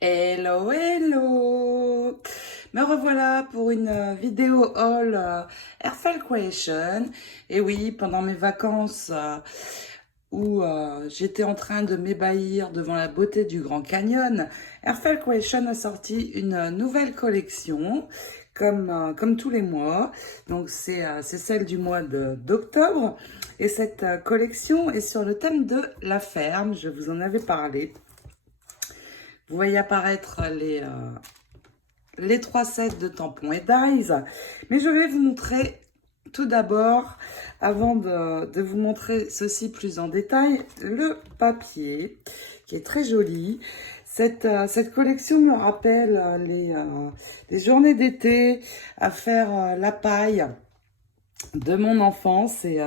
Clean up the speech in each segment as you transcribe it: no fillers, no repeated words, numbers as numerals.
Hello, hello! Me revoilà pour une vidéo haul Airfel Creation. Et oui, pendant mes vacances où j'étais en train de m'ébahir devant la beauté du Grand Canyon, Airfel Creation a sorti une nouvelle collection comme tous les mois. Donc c'est celle du mois d'octobre. Et cette collection est sur le thème de la ferme. Je vous en avais parlé. Vous voyez apparaître les trois sets de tampons et d'eyes. Mais je vais vous montrer tout d'abord, avant de vous montrer ceci plus en détail, le papier qui est très joli. Cette collection me rappelle les journées d'été à faire la paille de mon enfance et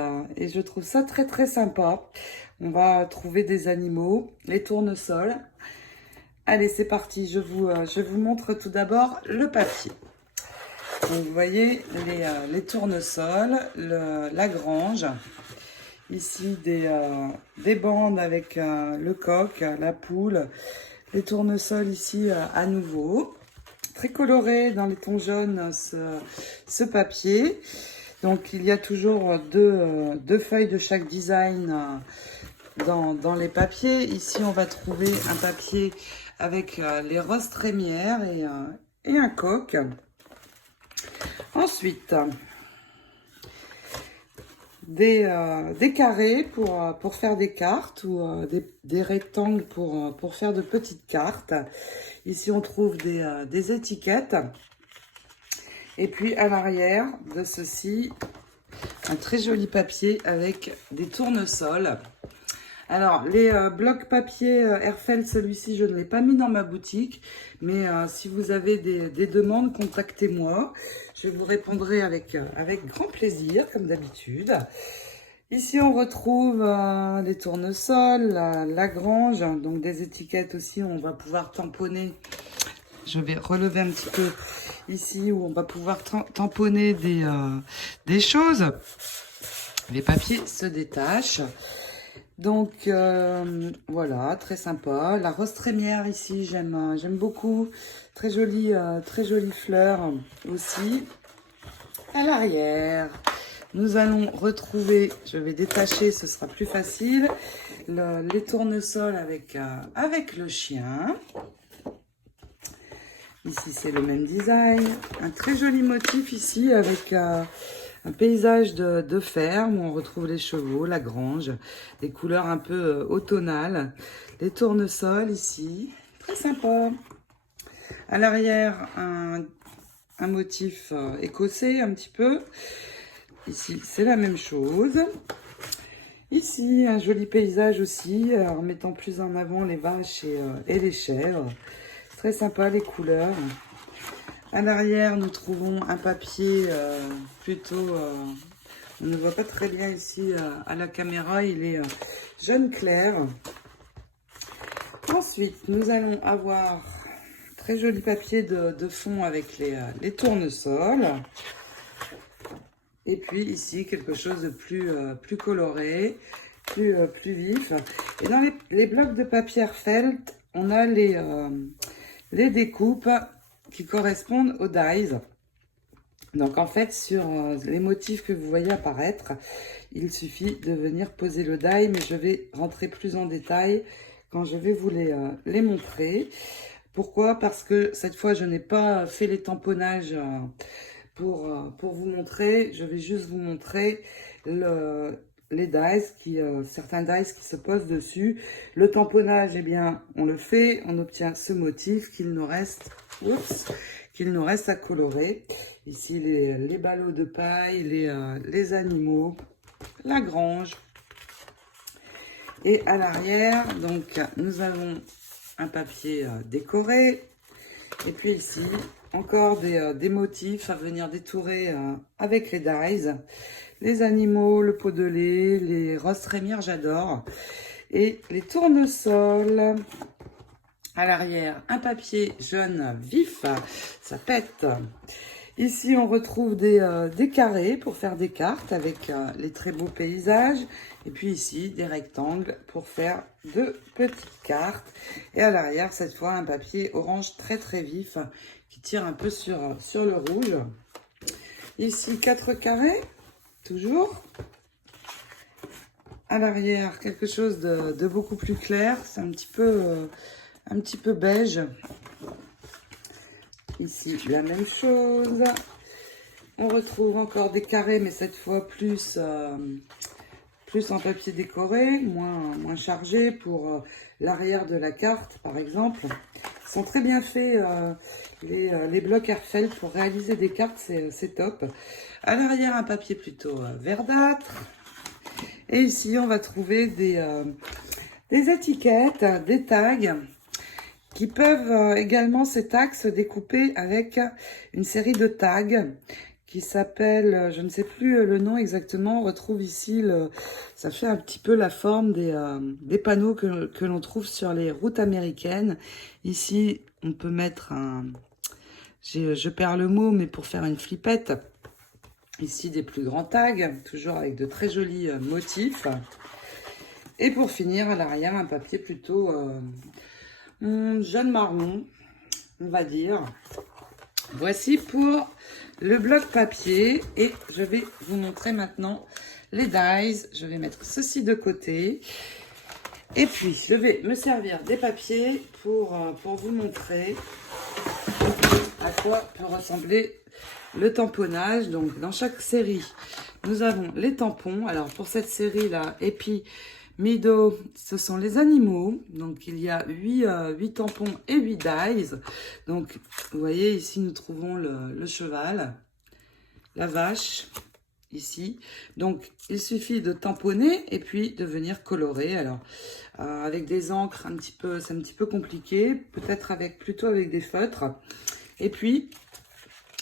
je trouve ça très très sympa. On va trouver des animaux, les tournesols. Allez, c'est parti, je vous montre tout d'abord le papier. Donc, vous voyez les tournesols, la grange. Ici, des bandes avec le coq, la poule. Les tournesols ici à nouveau. Très coloré dans les tons jaunes ce papier. Donc, il y a toujours deux feuilles de chaque design dans les papiers. Ici, on va trouver un papier avec les roses trémières et un coq. Ensuite, des carrés pour faire des cartes ou des rectangles pour faire de petites cartes. Ici, on trouve des étiquettes. Et puis, à l'arrière de ceci, un très joli papier avec des tournesols. Alors, les blocs papier Airfel, celui-ci, je ne l'ai pas mis dans ma boutique. Mais si vous avez des demandes, contactez-moi. Je vous répondrai avec grand plaisir, comme d'habitude. Ici, on retrouve les tournesols, la grange, donc des étiquettes aussi, où on va pouvoir tamponner. Je vais relever un petit peu ici, où on va pouvoir tamponner des choses. Les papiers se détachent. Donc voilà, très sympa. La rose trémière ici, j'aime beaucoup. Très jolie fleur aussi. À l'arrière, nous allons retrouver, je vais détacher, ce sera plus facile, les tournesols avec le chien. Ici, c'est le même design. Un très joli motif ici avec un paysage de ferme où on retrouve les chevaux, la grange, des couleurs un peu automnales. Les tournesols ici, très sympa. À l'arrière, un motif écossais un petit peu. Ici, c'est la même chose. Ici, un joli paysage aussi, en mettant plus en avant les vaches et les chèvres. Très sympa les couleurs. À l'arrière, nous trouvons un papier plutôt... on ne voit pas très bien ici à la caméra, il est jaune clair. Ensuite, nous allons avoir très joli papier de fond avec les tournesols. Et puis ici, quelque chose de plus coloré, plus vif. Et dans les blocs de papier felt, on a les découpes qui correspondent aux dies. Donc en fait, sur les motifs que vous voyez apparaître, il suffit de venir poser le die, mais je vais rentrer plus en détail quand je vais vous les montrer. Pourquoi? Parce que cette fois, je n'ai pas fait les tamponnages pour vous montrer. Je vais juste vous montrer les dies, certains dies qui se posent dessus. Le tamponnage, eh bien, on le fait, on obtient ce motif qu'il nous reste, à colorer. Ici, les ballots de paille, les animaux, la grange. Et à l'arrière, donc, nous avons un papier décoré. Et puis ici, encore des motifs à venir détourer avec les dies. Les animaux, le pot de lait, les roses trémières, j'adore. Et les tournesols. À l'arrière, un papier jaune vif, ça pète. Ici, on retrouve des carrés pour faire des cartes avec les très beaux paysages. Et puis ici, des rectangles pour faire de petites cartes. Et à l'arrière, cette fois, un papier orange très très vif qui tire un peu sur le rouge. Ici, 4 carrés, toujours. À l'arrière, quelque chose de beaucoup plus clair. C'est un petit peu beige. Ici, la même chose. On retrouve encore des carrés, mais cette fois plus en papier décoré, moins chargé pour l'arrière de la carte, par exemple. Ils sont très bien faits, les blocs Airfel, pour réaliser des cartes, c'est top. À l'arrière, un papier plutôt verdâtre. Et ici, on va trouver des étiquettes, des tags, qui peuvent également, ces tags, se découper avec une série de tags qui s'appelle, je ne sais plus le nom exactement. On retrouve ici, ça fait un petit peu la forme des panneaux que l'on trouve sur les routes américaines. Ici, on peut mettre je perds le mot, mais pour faire une flippette. Ici, des plus grands tags, toujours avec de très jolis motifs. Et pour finir, à l'arrière, un papier plutôt jaune marron, on va dire. Voici pour le bloc papier. Et je vais vous montrer maintenant les dies. Je vais mettre ceci de côté. Et puis, je vais me servir des papiers pour vous montrer à quoi peut ressembler le tamponnage. Donc, dans chaque série, nous avons les tampons. Alors, pour cette série-là, Epi Mido, ce sont les animaux. Donc, il y a 8 tampons et 8 dies. Donc, vous voyez, ici, nous trouvons le cheval, la vache, ici. Donc, il suffit de tamponner et puis de venir colorer. Alors, avec des encres, c'est un petit peu compliqué. Peut-être plutôt avec des feutres. Et puis,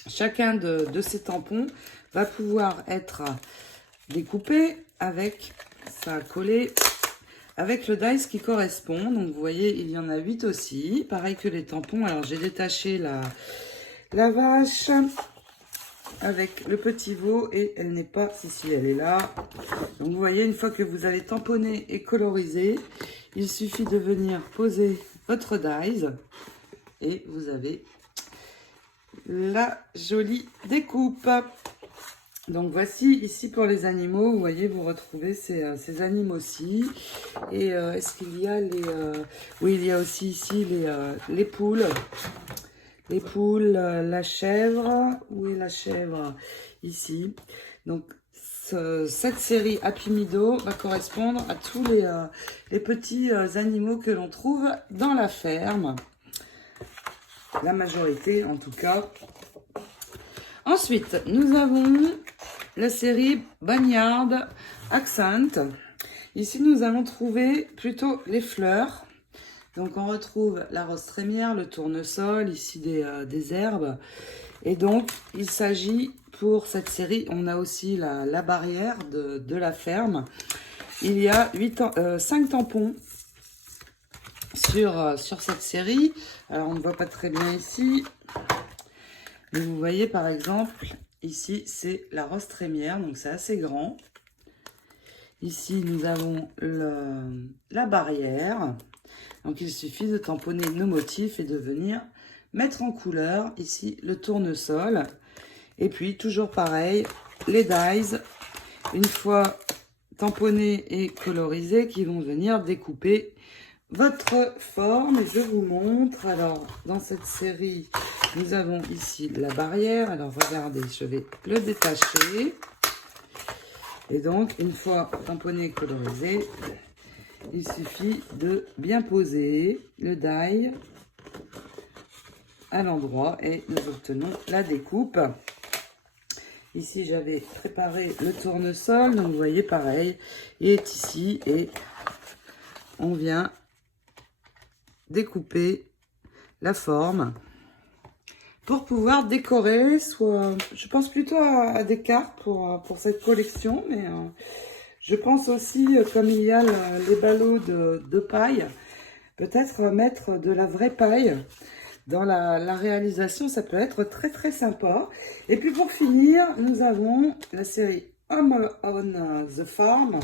chacun de ces tampons va pouvoir être découpé avec, ça a collé, avec le dies qui correspond. Donc, vous voyez, il y en a 8 aussi. Pareil que les tampons. Alors, j'ai détaché la vache avec le petit veau et elle n'est pas ici, elle est là. Donc, vous voyez, une fois que vous allez tamponner et coloriser, il suffit de venir poser votre dies et vous avez la jolie découpe. Donc voici ici pour les animaux, vous voyez, vous retrouvez ces animaux-ci. Et est-ce qu'il y a oui, il y a aussi ici les poules. Les poules, la chèvre. Où est la chèvre? Ici. Donc cette série Happy Mido va correspondre à tous les petits animaux que l'on trouve dans la ferme. La majorité en tout cas. Ensuite, nous avons la série Barnyard Accent. Ici, nous allons trouver plutôt les fleurs. Donc, on retrouve la rose trémière, le tournesol, ici des herbes. Et donc, il s'agit pour cette série, on a aussi la barrière de la ferme. Il y a 5 tampons sur cette série. Alors, on ne voit pas très bien ici. Mais vous voyez, par exemple, ici, c'est la rose trémière, donc c'est assez grand. Ici, nous avons la barrière. Donc, il suffit de tamponner nos motifs et de venir mettre en couleur, ici, le tournesol. Et puis, toujours pareil, les dies, une fois tamponnés et colorisés, qui vont venir découper votre forme. Et je vous montre. Alors, dans cette série, nous avons ici la barrière. Alors, regardez, je vais le détacher. Et donc, une fois tamponné et colorisé, il suffit de bien poser le die à l'endroit et nous obtenons la découpe. Ici, j'avais préparé le tournesol. Donc, vous voyez, pareil, il est ici et on vient découper la forme pour pouvoir décorer, soit je pense plutôt à des cartes pour cette collection, mais je pense aussi, comme il y a les ballots de paille, peut-être mettre de la vraie paille dans la réalisation, ça peut être très très sympa. Et puis pour finir, nous avons la série Home on the Farm.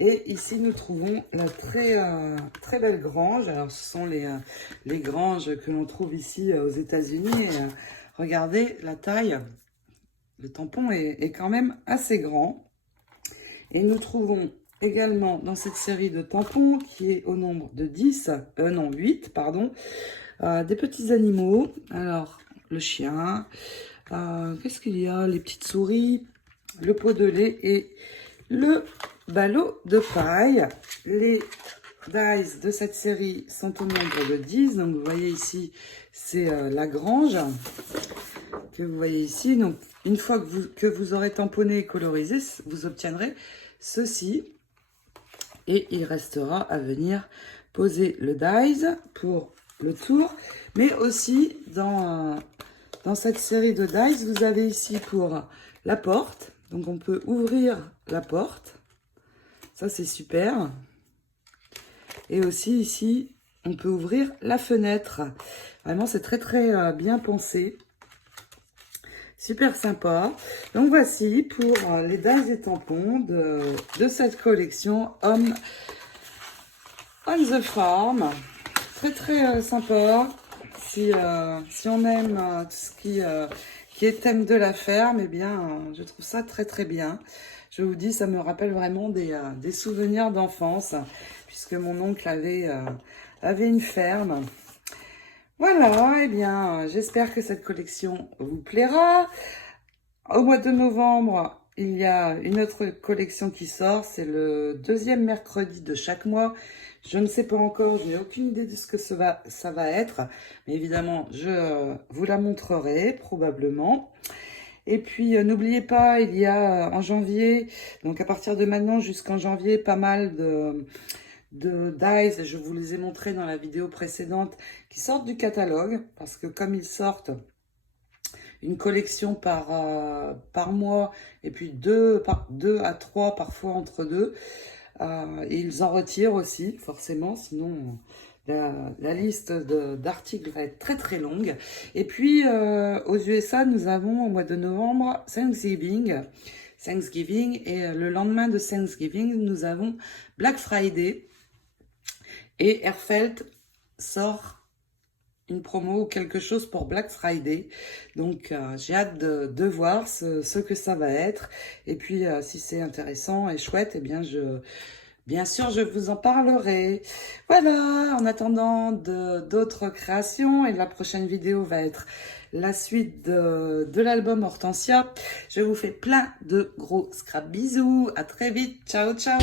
Et ici, nous trouvons la très belle grange. Alors, ce sont les granges que l'on trouve ici aux États-Unis. Et regardez la taille. Le tampon est quand même assez grand. Et nous trouvons également dans cette série de tampons, qui est au nombre de 8, pardon, des petits animaux. Alors, le chien, qu'est-ce qu'il y a? Les petites souris, le pot de lait et le ballot de paille. Les dies de cette série sont au nombre de 10. Donc, vous voyez ici, c'est la grange que vous voyez ici. Donc, une fois que vous aurez tamponné et colorisé, vous obtiendrez ceci. Et il restera à venir poser le dies pour le tour. Mais aussi, dans cette série de dies, vous avez ici pour la porte. Donc, on peut ouvrir la porte. Ça, c'est super. Et aussi, ici, on peut ouvrir la fenêtre. Vraiment, c'est très, très bien pensé. Super sympa. Donc, voici pour les dies et tampons de cette collection Home on the Farm. Très, très sympa. Si on aime tout ce qui est thème de la ferme, eh bien, je trouve ça très, très bien. Je vous dis, ça me rappelle vraiment des souvenirs d'enfance, puisque mon oncle avait une ferme. Voilà, eh bien, j'espère que cette collection vous plaira. Au mois de novembre, il y a une autre collection qui sort. C'est le 2e mercredi de chaque mois. Je ne sais pas encore, je n'ai aucune idée de ce que ça va être. Mais évidemment, je vous la montrerai probablement. Et puis, n'oubliez pas, il y a en janvier, donc à partir de maintenant jusqu'en janvier, pas mal de dies, je vous les ai montrés dans la vidéo précédente, qui sortent du catalogue, parce que comme ils sortent une collection par mois, et puis deux à trois parfois entre deux, et ils en retirent aussi, forcément, sinon la liste d'articles va être très très longue. Et puis aux USA, nous avons au mois de novembre Thanksgiving, et le lendemain de Thanksgiving, nous avons Black Friday. Et Airfelt sort une promo ou quelque chose pour Black Friday. Donc, j'ai hâte de voir ce que ça va être. Et puis, si c'est intéressant et chouette, eh bien, bien sûr, je vous en parlerai. Voilà, en attendant d'autres créations. Et la prochaine vidéo va être la suite de l'album Hortensia. Je vous fais plein de gros scrap bisous. À très vite. Ciao, ciao.